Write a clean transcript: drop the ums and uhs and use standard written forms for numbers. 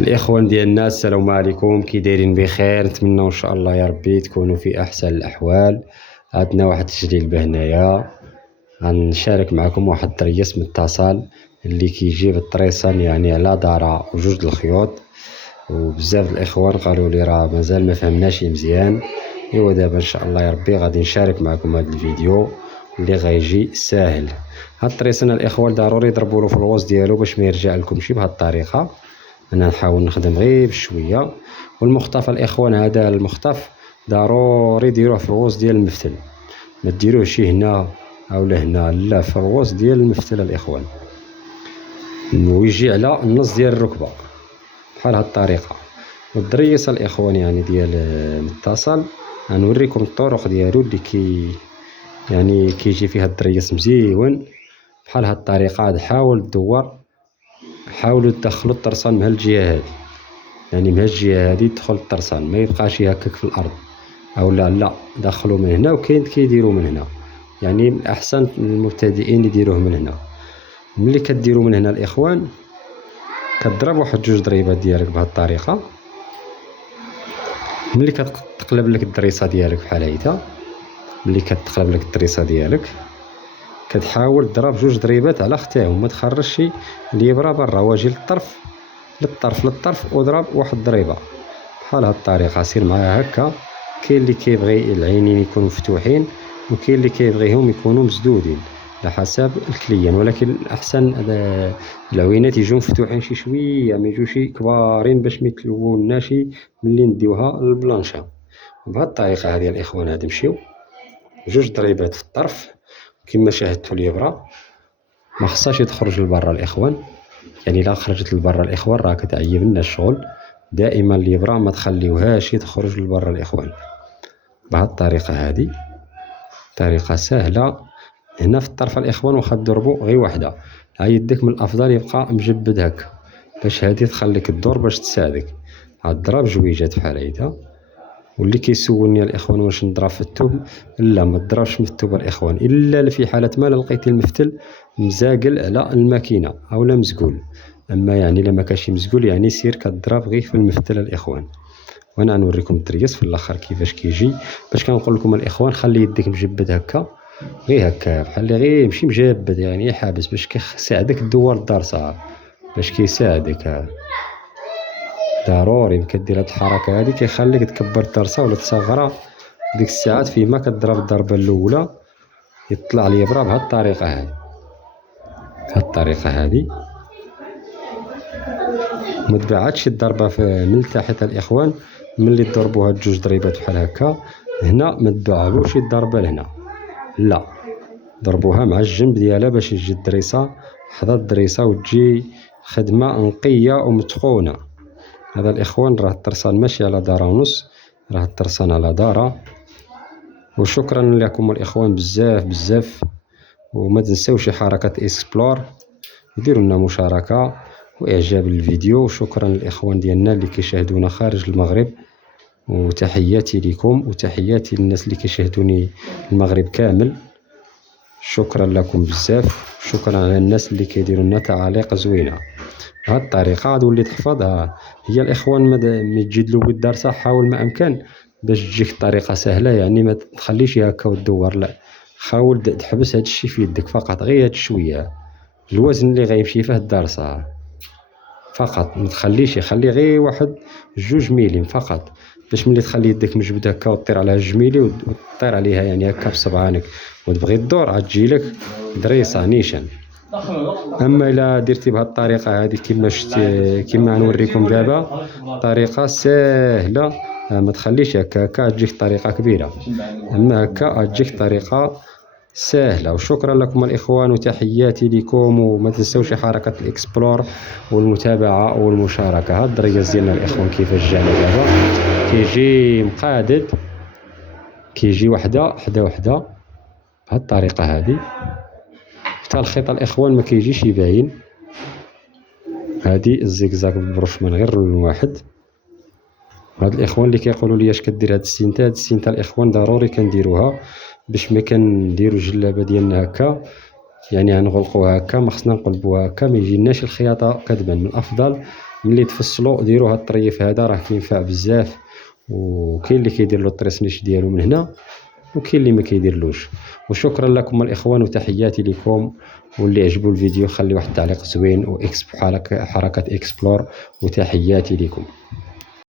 الاخوان ديالنا، السلام عليكم. كي دايرين؟ بخير. نتمنى ان شاء الله يا ربي تكونوا في احسن الاحوال. عندنا واحد التسجيل بهنايا، غنشارك معكم واحد الطريس متصل اللي كيجي بالطريسان، يعني على دارة وجوج الخيوط. وبزاف الاخوان قالوا لي راه مازال ما فهمناش مزيان. ايوا دابا ان شاء الله يا ربي غادي نشارك معكم هذا الفيديو اللي غيجي ساهل. هاد الطريسان الاخوان ضروري ضربوا له في الوسط ديالو باش ما يرجع لكمشي بهاد الطريقه. انا نحاول نخدم غير بشويه. والمخطف الاخوان، هذا المخطف ضروري ديروه في الوسط ديال المفتل، ما ديروهش هنا او هنا، لا، في الوسط ديال المفتل الاخوان، ويجي على النص ديال الركبه بحال هاد الطريقه. والدريس الاخوان يعني ديال متصل، غنوريكم الطرق ديالو اللي يعني كيجي فيها الدريس مزيون بحال هاد الطريقه. حاول تدور، حاولوا تدخلوا الطرسان من هالجهه هذه، يعني من هالجهه هذه تدخل الطرسان، ما يبقاش هكاك في الارض او لا دخلوا من هنا. وكاين كيديروا من هنا، يعني من الاحسن المبتدئين يديروه من هنا. ملي كديروا من هنا الاخوان، كضرب واحد جوج ضريبات ديالك بهذه الطريقه. ملي كتقلب لك الدريسه ديالك بحال هيدا، ملي كتقلب لك الدريسه ديالك كتحاول تضرب جوج ضريبات على ختاهم، ما تخرجش الابره برا، واجي للطرف وضرب واحد الضريبه بحال هاد الطريقه. سير معاها هكا. كاين اللي كيبغي العينين يكونوا مفتوحين، وكاين اللي كيبغيهم يكونوا مسدودين على حسب الكليان، ولكن الاحسن العوينات يجوا مفتوحين شي شويه، ما يجوش كبارين باش ما يتلوناش ملي نديوها للبلانشا. بهاد الطريقه هذه الاخوان، هادي نمشيو جوج ضريبات في الطرف كما شاهدتوا. الابره ما خصهاش تخرج لبرا الاخوان، يعني الا خرجت لبرا الاخوان راه كتعيب لنا الشغل. دائما الابره ما تخليوهاش تخرج لبرا الاخوان. بهاد الطريقه هذه طريقه سهله. هنا في الطرف الاخوان واخا تضربوا غير وحده، ها يدك من الافضل يبقى مجبد هكا باش هذه تخليك الدور باش تساعدك. عاد ضرب جويجات بحال هيدا. واللي كيسولني الاخوان واش نضرب في الثوب، لا، ما تضربش من الثوب الاخوان، الا في حاله ما لقيتي المفتل مزاقل على الماكينه او لا مزقول. اما يعني لما كانش مزقول، يعني سير كتضرب غير في المفتل الاخوان. وانا نوريكم التريس في الاخر كيفاش كيجي. باش كنقول لكم الاخوان، خلي يديك مجبد هكا، غير هكا بحال اللي غير ماشي مجبد، يعني حابس باش كيساعدك تدور الدرسه، باش كيساعدك. ضروري كدير هاد الحركه هادي كيخليك تكبر الدرسه ولا تصغرها. ديك الساعات فيما كتضرب الضربه الاولى يطلع الابره بهاد الطريقه هادي. هاد الطريقه هادي ما تبعدش الضربه من تحت الاخوان. ملي تضربوا هاد جوج ضريبات بحال هكا هنا، ما تبعدوش الضربه لهنا، لا، ضربوها مع الجنب ديالها باش تجي الدريسه حدا الدريسه وتجي خدمه نقيه ومتقونه. هذا الاخوان راه الترسان ماشي على دارة ونص، راه الترسان على دارة. وشكرا لكم الاخوان بزاف. وما تنساوش حركه اكسبلور، ديروا لنا مشاركه واعجاب الفيديو. وشكرا للاخوان ديالنا اللي كيشاهدونا خارج المغرب، وتحياتي لكم وتحياتي للناس اللي كيشاهدوني المغرب كامل. شكرا لكم بزاف. شكرا على الناس اللي كيديروا لنا تعاليق زوينه. بهاد الطريقه غتولي تحفظها. هي الاخوان ما تجدلو بالدرسه، حاول ما امكن باش تجيك الطريقه سهله، يعني ما تخليش هكا وتدور، لا، حاول تحبس هاد الشيء في يدك فقط، غير هاد شويه الوزن اللي غيمشي فيه الدرسه فقط. ما تخليش، يخلي غير واحد جوج ميليم فقط، باش ملي تخلي يدك مجبد هكا وطير على جوج ميلي وطير عليها يعني هكا بصبعانك وتبغي تدور، غتجي لك دريسه نيشان. اما الا درتي بهاد الطريقه هذه كما نوريكم دابا، طريقه سهله، ما تخليش هكا تجيك طريقه كبيره، اما هكا تجيك طريقه سهله. وشكرا لكم الاخوان وتحياتي لكم. وما تنسوش حركه الاكسبلور والمتابعه والمشاركه. هاد الدريس ديالنا الاخوان كيفاش جانا دابا، كيجي مقادد، كيجي وحده بهاد الطريقه هذه. حتى الخيط الاخوان ما كيجيش يباين. هادي الزيكزاك بالبروش من غير لون واحد. هاد الاخوان اللي كيقولوا لي اش كدير هاد السينتا الاخوان ضروري كنديروها باش ما كنديروا الجلابه ديالنا هكا، يعني غنغلقوها هكا، ما خصنا نقلبوها هكا، ما يجيناش الخياطه كتبان. من الافضل ملي تفصلوا ديروا هاد الطريف هذا، راه كينفع بزاف، وكاين اللي كيدير له الطريسنيش ديالو من هنا وكاين اللي ما كيديرلوش. وشكرا لكم الاخوان وتحياتي لكم، واللي عجبوا الفيديو خلي واحد التعليق زوين حركة اكسبلور، وتحياتي لكم.